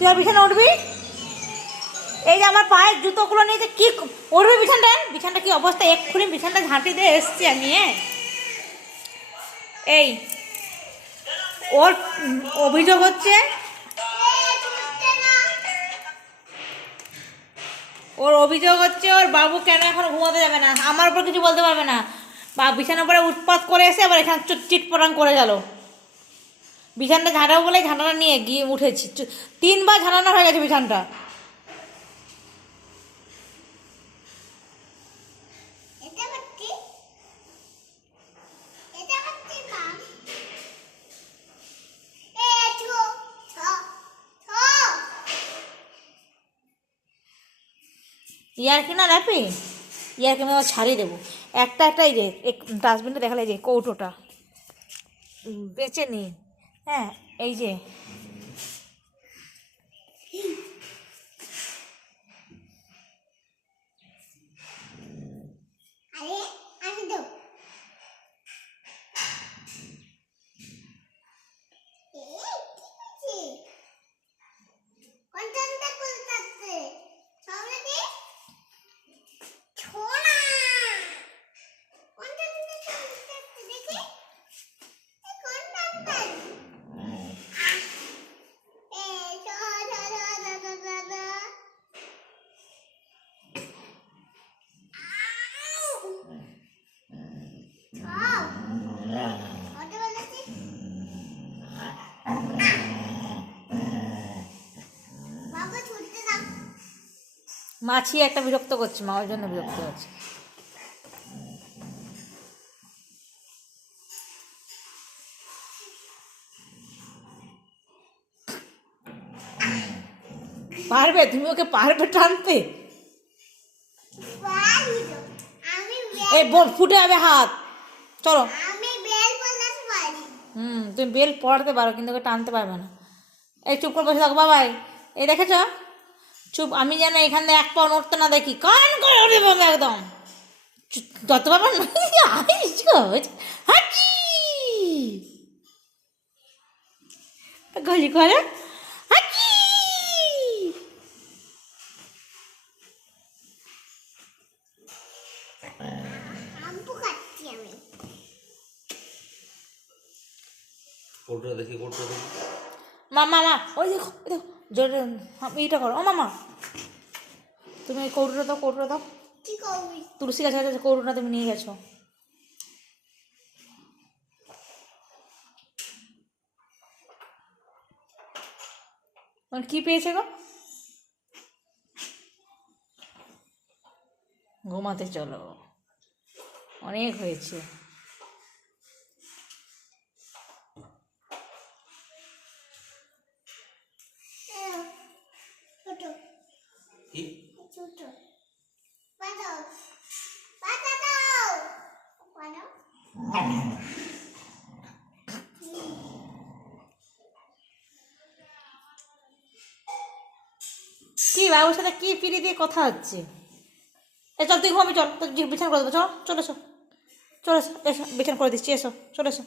তুই আর বিছানা উঠবি? এই যে আমার পায়ের জুতোগুলো নিয়ে কি উঠবি বিছানাটা কি অবস্থা, এক্ষুনি বিছানাটা ঝাঁটি দিয়ে এসছি আমি। এই ওর অভিযোগ হচ্ছে, ওর বাবু কেন এখন ঘুমাতে যাবে না, আমার উপর কিছু বলতে পারবে না। বা বিছানার পরে উৎপাত করে এসে আবার এখানে চিটপটাং করে গেল। বিছানাটা ঝাঁটাবো বলে ঝাঁটাটা নিয়ে গিয়ে উঠেছি, 3বার ঝাঁটানো হয়ে গেছে বিছানাটা। ইয়ারকি না র্যাপি, ইয়ারকি আমি ছাড়িয়ে দেবো। একটা এই যে ডাস্টবিনটা দেখালে, যে কৌটোটা বেঁচে নি। হ্যাঁ এই যে মাছি একটা বিরক্ত করছে, মা ওই জন্য বিরক্ত হচ্ছে। পারবে তুমি, ওকে পারবে টানতে? এই ফুটে যাবে হাত, চলো। তুমি বেল পড়াতে পারো কিন্তু ওকে টানতে পারবে না। এই চুপ করে বসে থাকো বাবাই। এই দেখেছ, চুপ, আমি যেন এখানে এক পাও নড়তে না দেখি, কান করে উঠে পাবে একদম। যত ব্যাপার গলি করে মামা ওই দেখো জোরে এইটা করো। ও মামা তুমি ওই কৌটোটা দাও। তুলসী গাছ আছে, কৌটোটা তুমি নিয়ে গেছো। কি পেয়েছে গো? ঘুমাতে চলো, অনেক হয়েছে। কি বাবুর সাথে কি ফিরি দিয়ে কথা হচ্ছে? এ চল তুই ঘুমাবি, চল তোর বিছানা করে দেবো, চলো এসো বিছানা করে দিচ্ছি, এসো চলে এসো।